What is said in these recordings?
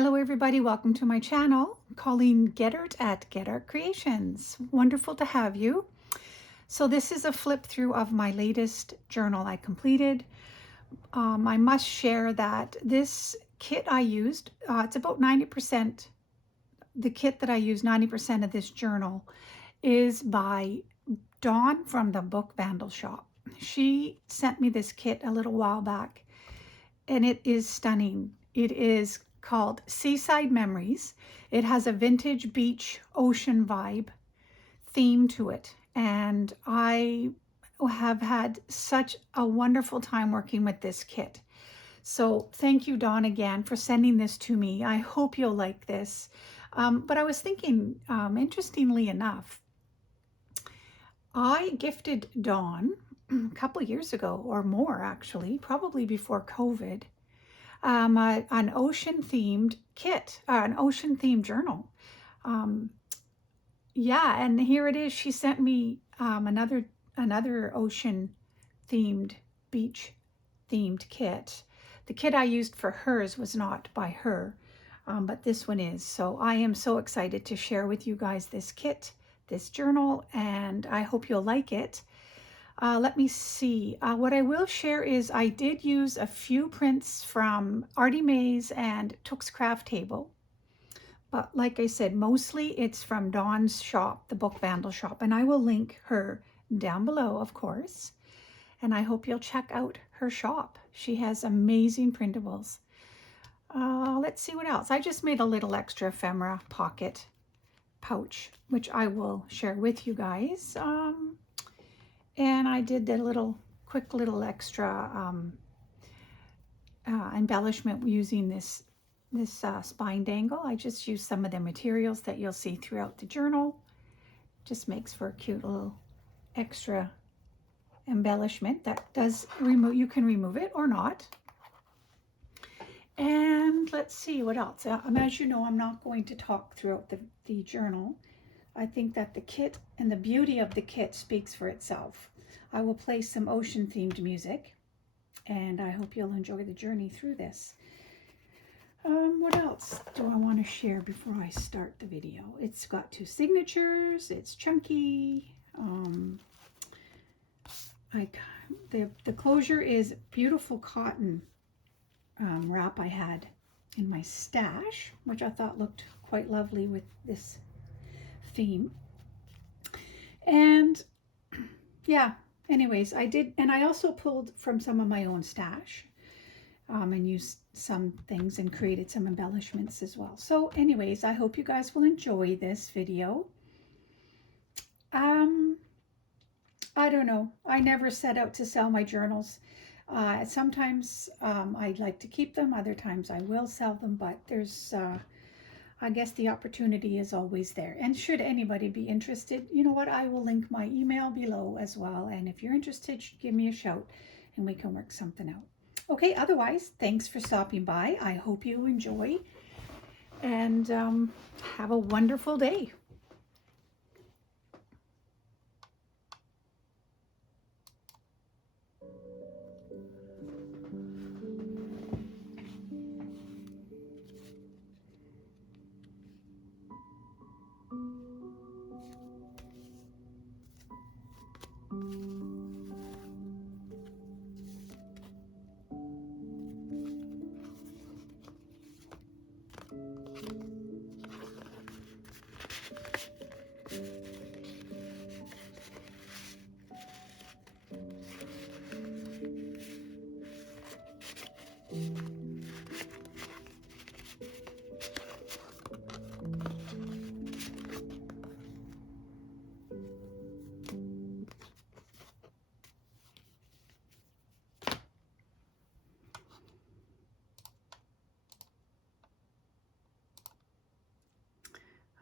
Hello everybody, welcome to my channel, Colleen GedArt at GedARTCreations. Wonderful to have you. So this is a flip through of my latest journal I completed. I must share that this kit I used, it's about 90%, the kit that I use, 90% of this journal is by Dawn from the Book Vandal Shop. She sent me this kit a little while back and it is stunning. It is called Seaside Memories. It has a vintage beach ocean vibe theme to it, and I have had such a wonderful time working with this kit. So thank you, Dawn, again for sending this to me. I hope you'll like this. But I was thinking, interestingly enough, I gifted Dawn a couple years ago or more, actually, probably before COVID, an ocean themed kit, an ocean themed journal. Yeah, and here it is. She sent me another ocean themed, beach themed kit. The kit I used for hers was not by her, but this one is. So I am so excited to share with you guys this kit, this journal, and I hope you'll like it. Let me see. What I will share is I did use a few prints from Artie Mae's and Took's Craft Table. But like I said, mostly it's from Dawn's shop, the Book Vandal Shop. And I will link her down below, of course. And I hope you'll check out her shop. She has amazing printables. Let's see what else. I just made a little extra ephemera pocket pouch, which I will share with you guys. And I did the quick little extra embellishment using this spine dangle. I just used some of the materials that you'll see throughout the journal. Just makes for a cute little extra embellishment that does remove, you can remove it or not. And let's see what else. As you know, I'm not going to talk throughout the journal. I think that the kit and the beauty of the kit speaks for itself. I will play some ocean themed music, and I hope you'll enjoy the journey through this. What else do I want to share before I start the video? It's got 2 signatures, it's chunky. The closure is beautiful cotton wrap I had in my stash, which I thought looked quite lovely with this theme. And yeah, anyways, I did, and I also pulled from some of my own stash and used some things and created some embellishments as well. So anyways, I hope you guys will enjoy this video. I don't know, I never set out to sell my journals. Sometimes I'd like to keep them, other times I will sell them, but there's I guess the opportunity is always there. And should anybody be interested, you know what, I will link my email below as well. And if you're interested, give me a shout and we can work something out. Okay, otherwise, thanks for stopping by. I hope you enjoy and have a wonderful day.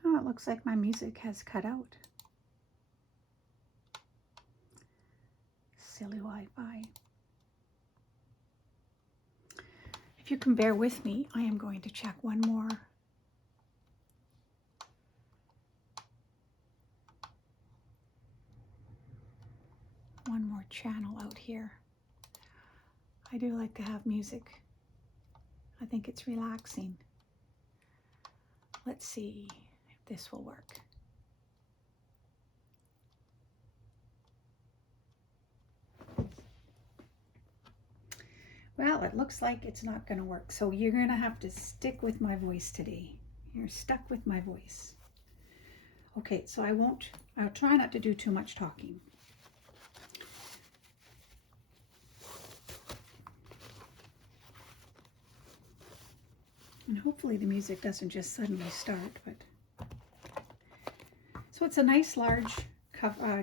Oh, it looks like my music has cut out. Silly Wi-Fi. If you can bear with me, I am going to check one more channel out here. I do like to have music. I think it's relaxing. let's see if this will work. Well, it looks like it's not going to work. So you're going to have to stick with my voice today. You're stuck with my voice. Okay, so I'll try not to do too much talking. And hopefully the music doesn't just suddenly start, but. So it's a nice large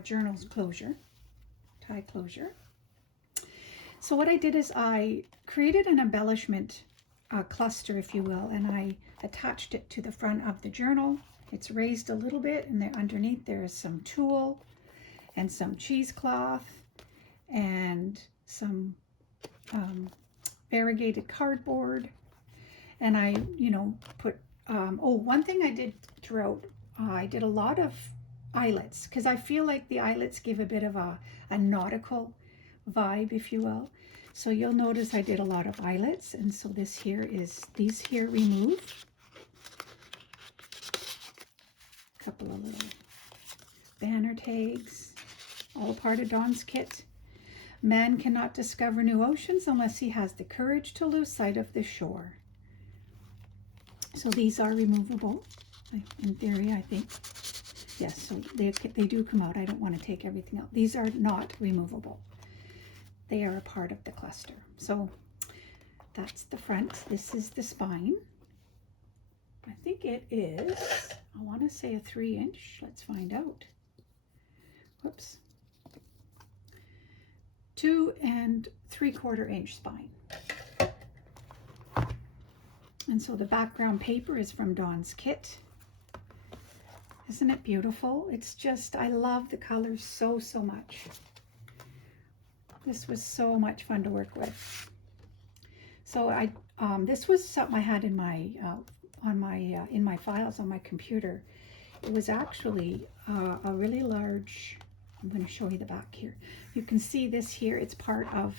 journal closure, tie closure. So what I did is I created an embellishment cluster, if you will, and I attached it to the front of the journal. It's raised a little bit, and there underneath there is some tulle and some cheesecloth and some variegated cardboard. And I, put, one thing I did throughout, I did a lot of eyelets, because I feel like the eyelets give a bit of a nautical vibe, if you will. So you'll notice I did a lot of eyelets, and so these here remove. A couple of little banner tags, all part of Dawn's kit. Man cannot discover new oceans unless he has the courage to lose sight of the shore. So these are removable, in theory, I think. Yes, so they do come out. I don't want to take everything out. These are not removable. They are a part of the cluster. So that's the front. This is the spine. I think it is, I want to say a 3-inch. Let's find out. Whoops. 2 3/4 inch spine. And so the background paper is from Dawn's kit. Isn't it beautiful? It's just, I love the colors so much. This was so much fun to work with. So this was something I had in my in my files on my computer. It was actually a really large. I'm going to show you the back here. You can see this here. It's part of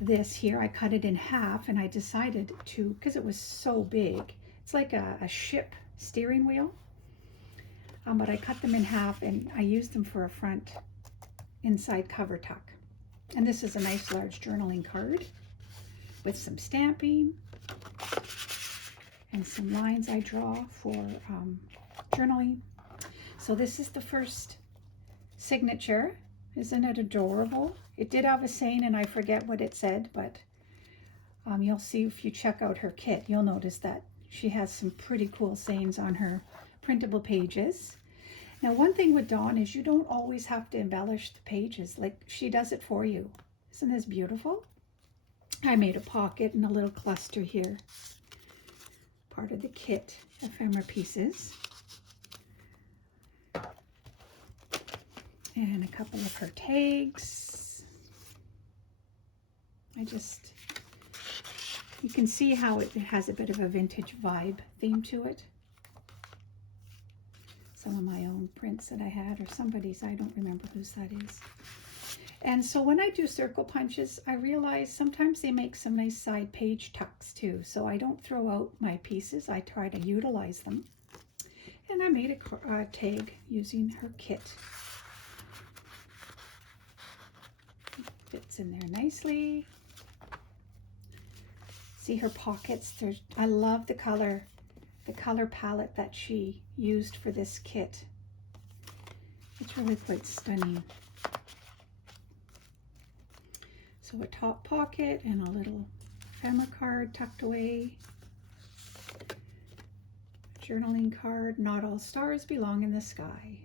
this here. I cut it in half, and I decided to, because it was so big. It's like a ship steering wheel. But I cut them in half, and I used them for a front inside cover tuck. And this is a nice large journaling card with some stamping and some lines I draw for journaling. So this is the first signature. Isn't it adorable? It did have a saying, and I forget what it said, but you'll see if you check out her kit, you'll notice that she has some pretty cool sayings on her printable pages. Now, one thing with Dawn is you don't always have to embellish the pages. Like, she does it for you. Isn't this beautiful? I made a pocket and a little cluster here. Part of the kit, ephemera pieces. And a couple of her tags. You can see how it has a bit of a vintage vibe theme to it. Some of my own prints that I had, or somebody's, I don't remember whose that is. And so when I do circle punches, I realize sometimes they make some nice side page tucks too. So I don't throw out my pieces, I try to utilize them. And I made a tag using her kit. It fits in there nicely. See her pockets, I love the color palette that she used for this kit. It's really quite stunning. So a top pocket and a little ephemera card tucked away. Journaling card, not all stars belong in the sky.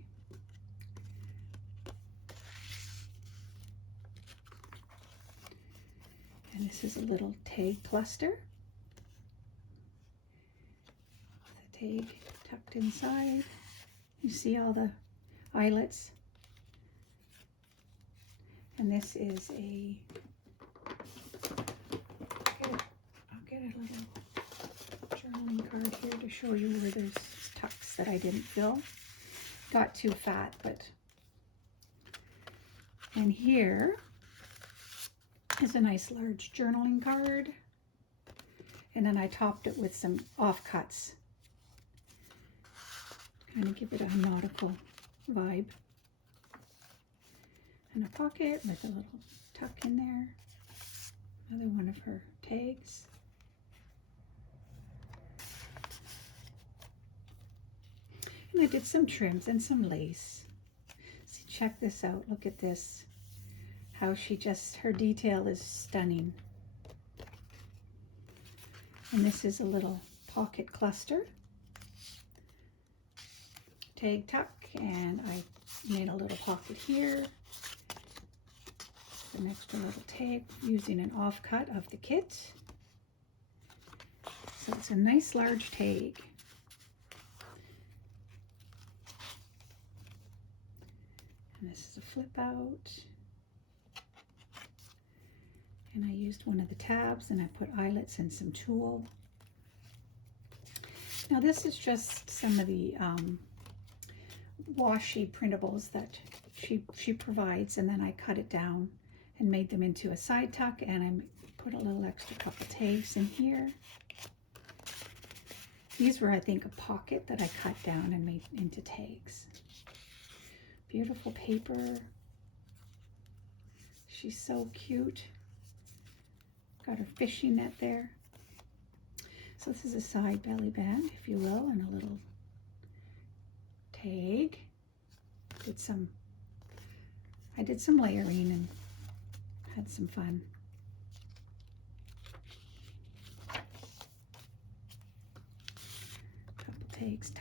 And this is a little tag cluster. Tag tucked inside. You see all the eyelets. And this is I'll get a little journaling card here to show you where there's tucks that I didn't fill. Got too fat, but. And here is a nice large journaling card. And then I topped it with some offcuts Kind of give it a nautical vibe. And a pocket with a little tuck in there. Another one of her tags. And I did some trims and some lace. See, check this out. Look at this. How she just, her detail is stunning. And this is a little pocket cluster. Tag tuck, and I made a little pocket here. An extra little tag using an offcut of the kit. So it's a nice large tag. And this is a flip out. And I used one of the tabs and I put eyelets and some tulle. Now this is just some of the washi printables that she provides, and then I cut it down and made them into a side tuck, and I put a little extra couple tags in here. These were, I think, a pocket that I cut down and made into tags. Beautiful paper. She's so cute. Got her fishing net there. So this is a side belly band, if you will, and a little tag. I did some layering and had some fun. Couple tags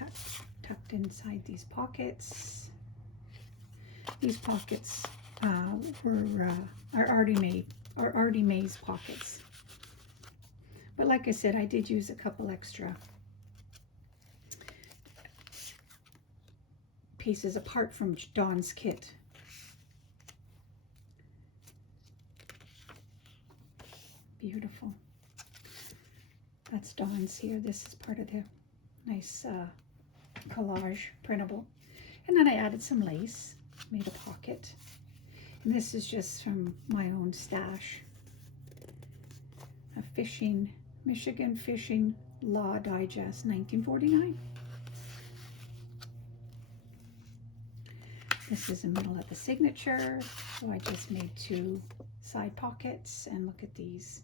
tucked inside these pockets. These pockets are Artie Mae's pockets. But like I said, I did use a couple extra pieces apart from Dawn's kit. Beautiful. That's Dawn's here. This is part of the nice collage printable. And then I added some lace, made a pocket. And this is just from my own stash. A Michigan Fishing Law Digest, 1949. This is the middle of the signature, so I just made 2 side pockets, and look at these.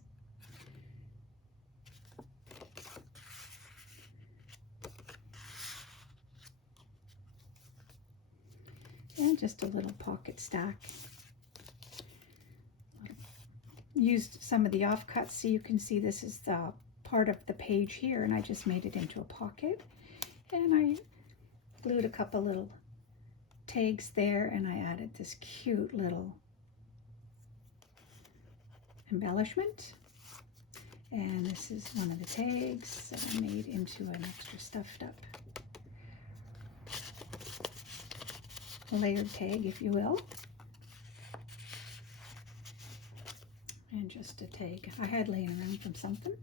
And just a little pocket stack. Used some of the offcuts so you can see this is the part of the page here, and I just made it into a pocket, and I glued a couple little tags there, and I added this cute little embellishment. And this is one of the tags that I made into an extra stuffed up layered tag, if you will. And just a tag I had laying around from something.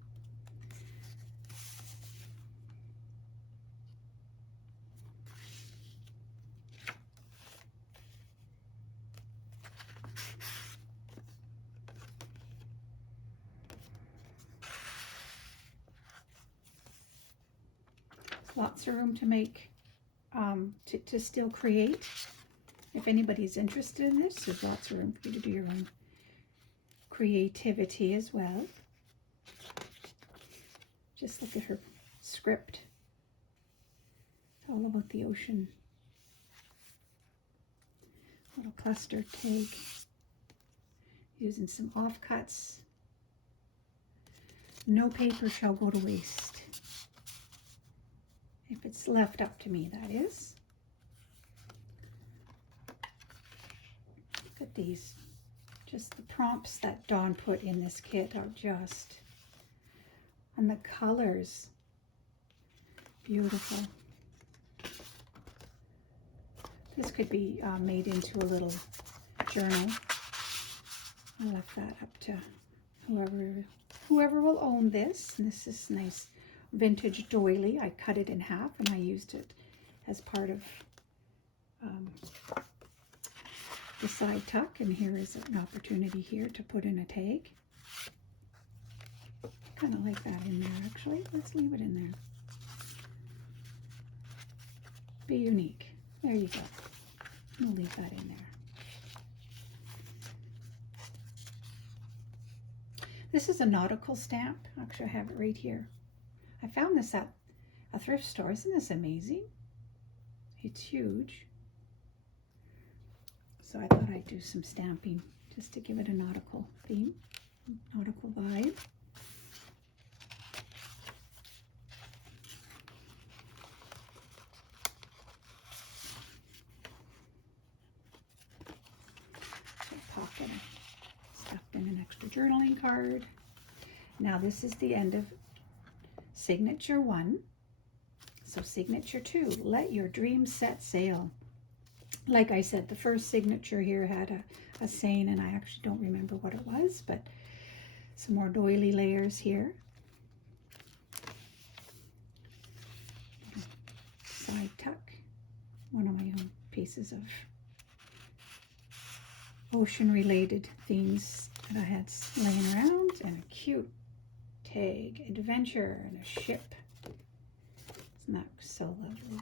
Lots of room to make, to still create. If anybody's interested in this, there's lots of room for you to do your own creativity as well. Just look at her script. It's all about the ocean. Little cluster tag. Using some offcuts. No paper shall go to waste. If it's left up to me, that is. Look at these. Just the prompts that Dawn put in this kit are just, and the colors, beautiful. This could be made into a little journal. I left that up to whoever will own this. And this is nice vintage doily. I cut it in half and I used it as part of the side tuck, and here is an opportunity here to put in a tag. Kind of like that in there, actually. Let's leave it in there. Be unique. There you go. We'll leave that in there. This is a nautical stamp. Actually, I have it right here. I found this at a thrift store. Isn't this amazing? It's huge. So I thought I'd do some stamping just to give it a nautical theme, nautical vibe. Pocket, stuffed in an extra journaling card. Now this is the end of signature 1. So signature 2, let your dreams set sail. Like I said, the first signature here had a saying, and I actually don't remember what it was, but some more doily layers here. Side tuck, one of my own pieces of ocean related things that I had laying around, and a cute tag, adventure, and a ship. Isn't that so lovely?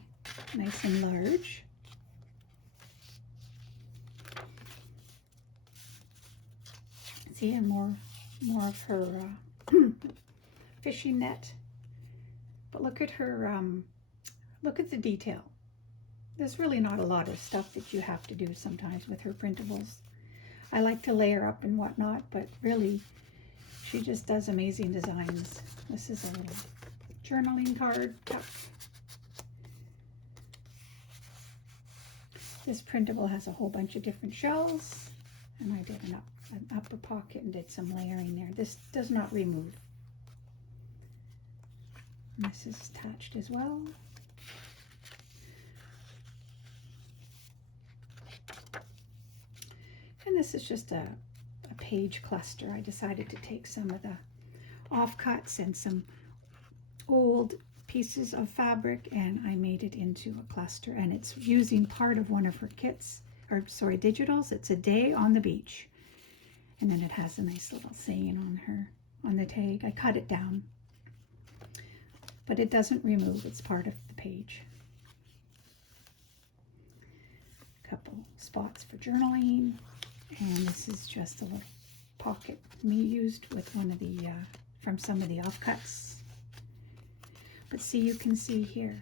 Nice and large. See, and more of her fishing net. But look at her, look at the detail. There's really not a lot of stuff that you have to do sometimes with her printables. I like to layer up and whatnot, but really, she just does amazing designs. This is a little journaling card tuck. This printable has a whole bunch of different shells, and I did an upper pocket and did some layering there. This does not remove. And this is attached as well. And this is just a page cluster. I decided to take some of the offcuts and some old pieces of fabric, and I made it into a cluster, and it's using part of one of her kits, or sorry, digitals. It's a day on the beach, and then it has a nice little saying on the tag. I cut it down, but it doesn't remove. It's part of the page. A couple spots for journaling, and this is just a little pocket me used with one of the from some of the offcuts. But see, you can see here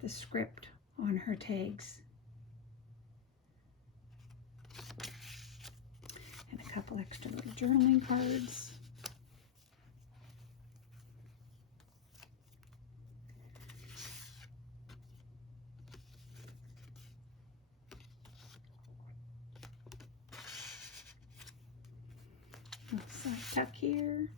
the script on her tags. And a couple extra little journaling cards. Side tuck here.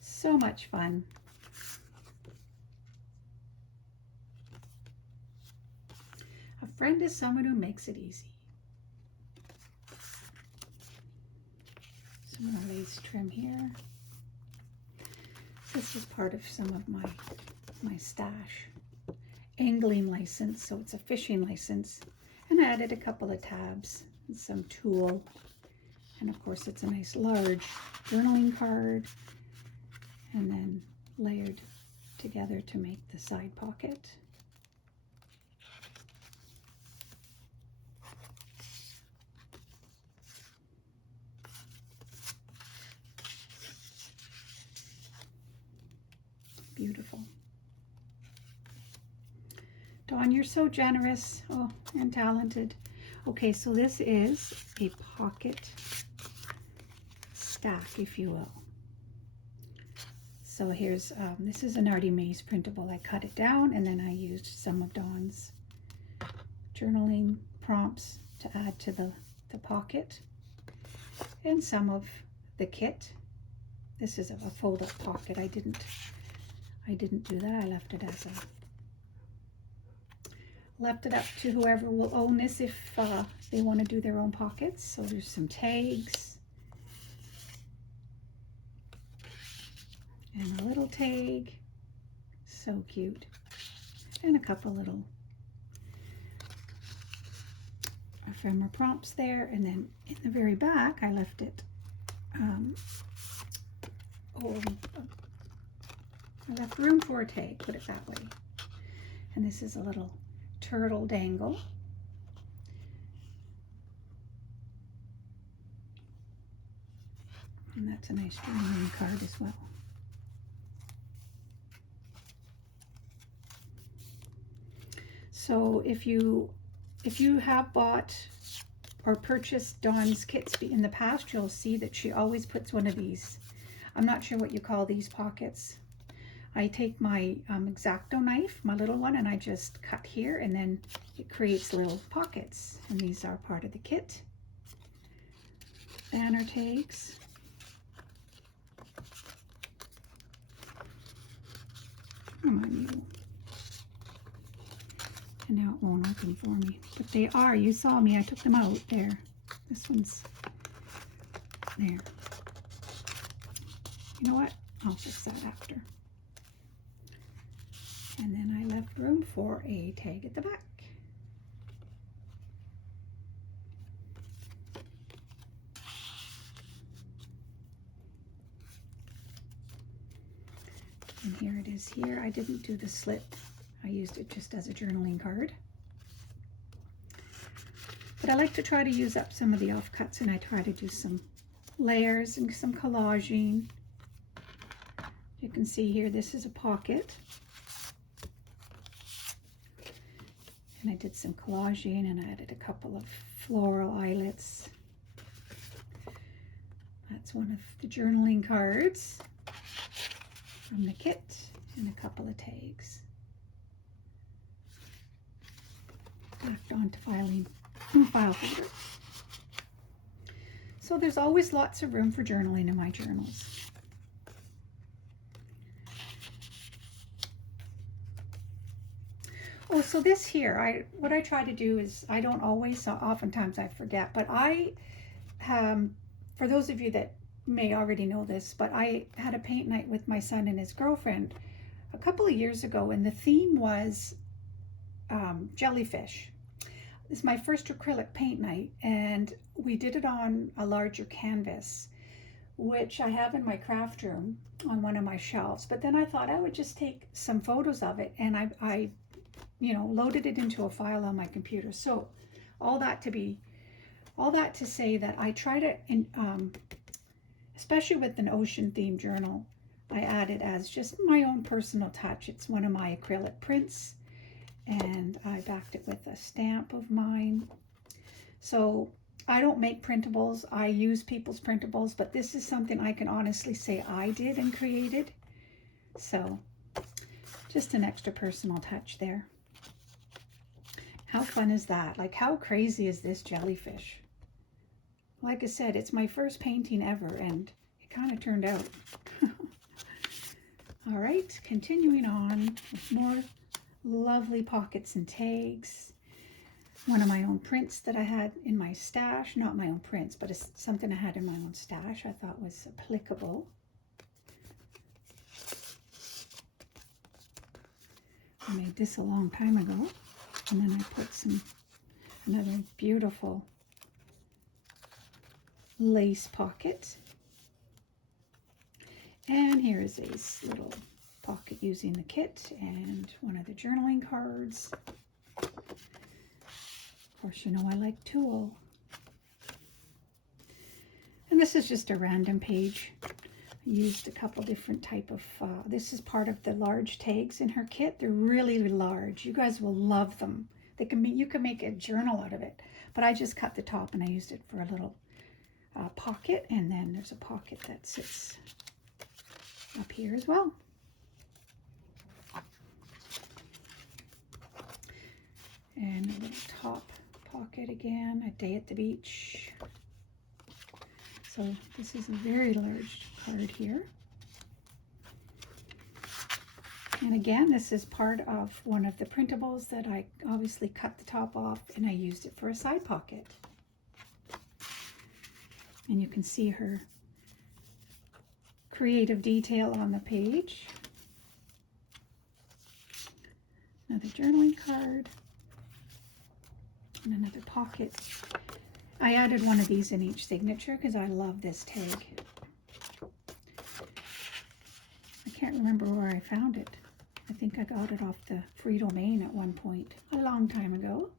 So much fun. A friend is someone who makes it easy. Some more lace trim here. This is part of some of my stash. Angling license, so it's a fishing license. And I added a couple of tabs and some tulle. And of course it's a nice large journaling card. And then layered together to make the side pocket. Beautiful. Dawn, you're so generous. Oh, and talented. Okay, so this is a pocket stack, if you will. So here's, this is an Artie Mays printable. I cut it down, and then I used some of Dawn's journaling prompts to add to the pocket, and some of the kit. This is a fold-up pocket. I didn't do that. I left it as left it up to whoever will own this if they want to do their own pockets. So there's some tags. And a little tag, So cute. And a couple little ephemera prompts there. And then in the very back, I left it, I left room for a tag, put it that way. And this is a little turtle dangle. And that's a nice journaling card as well. So if you have bought or purchased Dawn's kits in the past, you'll see that she always puts one of these. I'm not sure what you call these pockets. I take my X-Acto knife, my little one, and I just cut here, and then it creates little pockets. And these are part of the kit. Banner tags. Come on, you. And now it won't open for me. But they are, you saw me, I took them out there. This one's there. You know what? I'll fix that after. And then I left room for a tag at the back. And here it is here. I didn't do the slit. I used it just as a journaling card. But I like to try to use up some of the offcuts, and I try to do some layers and some collaging. You can see here, this is a pocket. And I did some collaging, and I added a couple of floral eyelets. That's one of the journaling cards from the kit, and a couple of tags. Backed onto file folder. So there's always lots of room for journaling in my journals. Oh, so this here, what I try to do is, I don't always, so oftentimes I forget, but for those of you that may already know this, but I had a paint night with my son and his girlfriend a couple of years ago, and the theme was jellyfish. This is my first acrylic paint night, and we did it on a larger canvas, which I have in my craft room on one of my shelves. But then I thought I would just take some photos of it, and I loaded it into a file on my computer. So all that to say that I try to, especially with an ocean themed journal, I add it as just my own personal touch. It's one of my acrylic prints, and I backed it with a stamp of mine. So I don't make printables. I use people's printables, but this is something I can honestly say I did and created. So just an extra personal touch there. How fun is that? Like, how crazy is this jellyfish? Like I said, it's my first painting ever, and it kind of turned out. All right, continuing on with more lovely pockets and tags. One of my own prints that I had in my stash. Not my own prints, but it's something I had in my own stash I thought was applicable. I made this a long time ago. And then I put another beautiful lace pocket. And here is a little pocket using the kit and one of the journaling cards. Of course, you know I like tulle. And this is just a random page. I used a couple different type of, this is part of the large tags in her kit. They're really large. You guys will love them. They can you can make a journal out of it. But I just cut the top and I used it for a little pocket. And then there's a pocket that sits up here as well. And a little top pocket again, a day at the beach. So this is a very large card here. And again, this is part of one of the printables that I obviously cut the top off and I used it for a side pocket. And you can see her creative detail on the page. Another journaling card. And another pocket. I added one of these in each signature because I love this tag. I can't remember where I found it. I think I got it off the free domain at one point, a long time ago.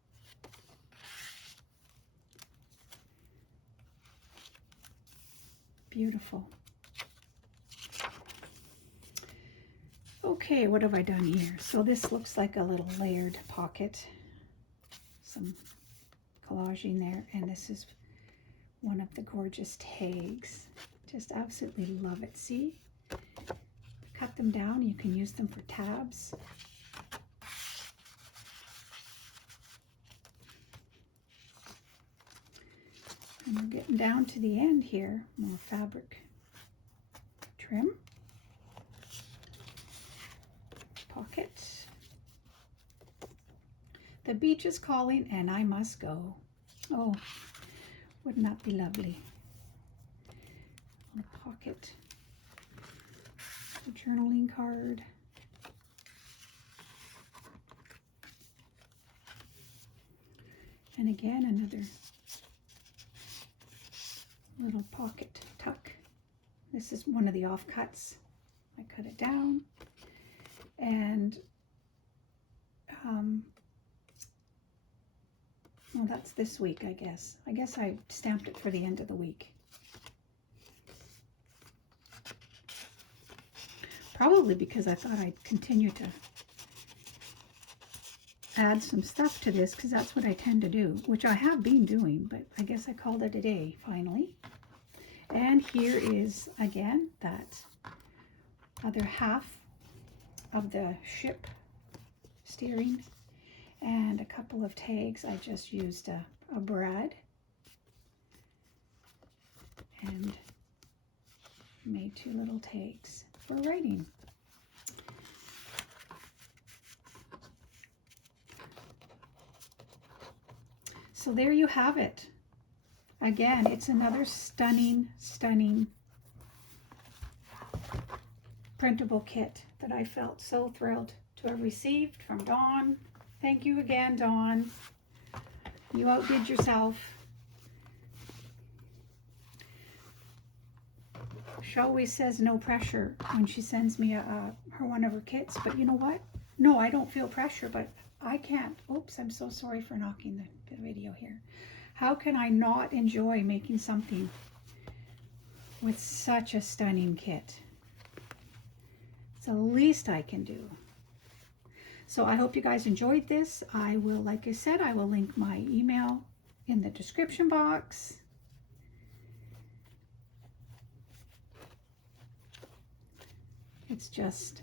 Beautiful. Okay, what have I done here? So this looks like a little layered pocket. Some collaging there, and this is one of the gorgeous tags. Just absolutely love it. See? Cut them down. You can use them for tabs. And we're getting down to the end here. More fabric trim. Pocket. The beach is calling and I must go. Oh, wouldn't that be lovely? A pocket. A journaling card. And again, another little pocket tuck. This is one of the offcuts. I cut it down. And well, that's this week, I guess. I guess I stamped it for the end of the week. Probably because I thought I'd continue to add some stuff to this, because that's what I tend to do, which I have been doing, but I guess I called it a day finally. And here is, again, that other half of the ship steering. And a couple of tags. I just used a brad and made two little tags for writing. So there you have it. Again, it's another stunning, stunning printable kit that I felt so thrilled to have received from Dawn. Thank you again, Dawn. You outdid yourself. She always says no pressure when she sends me her one of her kits, but you know what? No, I don't feel pressure, but I can't. Oops, I'm so sorry for knocking the video here. How can I not enjoy making something with such a stunning kit? It's the least I can do. So I hope you guys enjoyed this. I will, like I said, I will link my email in the description box. It's just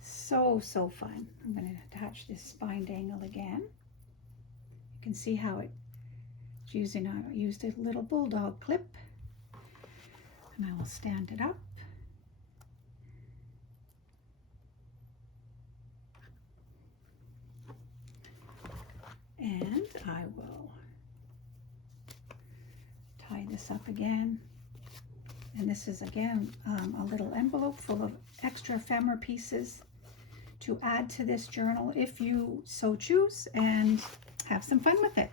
so, so fun. I'm going to attach this spine dangle again. You can see how it's using, I used a little bulldog clip. And I will stand it up. And I will tie this up again. And this is again a little envelope full of extra ephemera pieces to add to this journal if you so choose, and have some fun with it.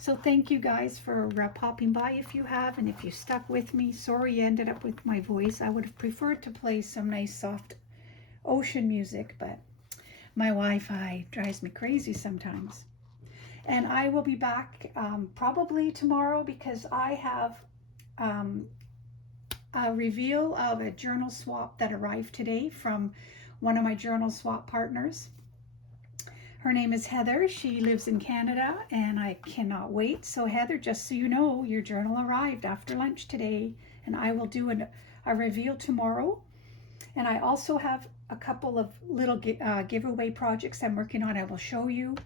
So thank you guys for popping by if you have, and if you stuck with me. Sorry you ended up with my voice. I would have preferred to play some nice soft ocean music, but my Wi-Fi drives me crazy sometimes. And I will be back probably tomorrow, because I have a reveal of a journal swap that arrived today from one of my journal swap partners. Her name is Heather. She lives in Canada, and I cannot wait. So Heather, just so you know, your journal arrived after lunch today, and I will do a reveal tomorrow. And I also have a couple of little giveaway projects I'm working on. I will show you.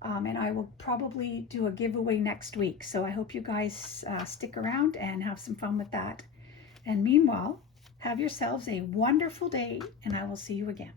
And I will probably do a giveaway next week. So I hope you guys stick around and have some fun with that. And meanwhile, have yourselves a wonderful day, and I will see you again.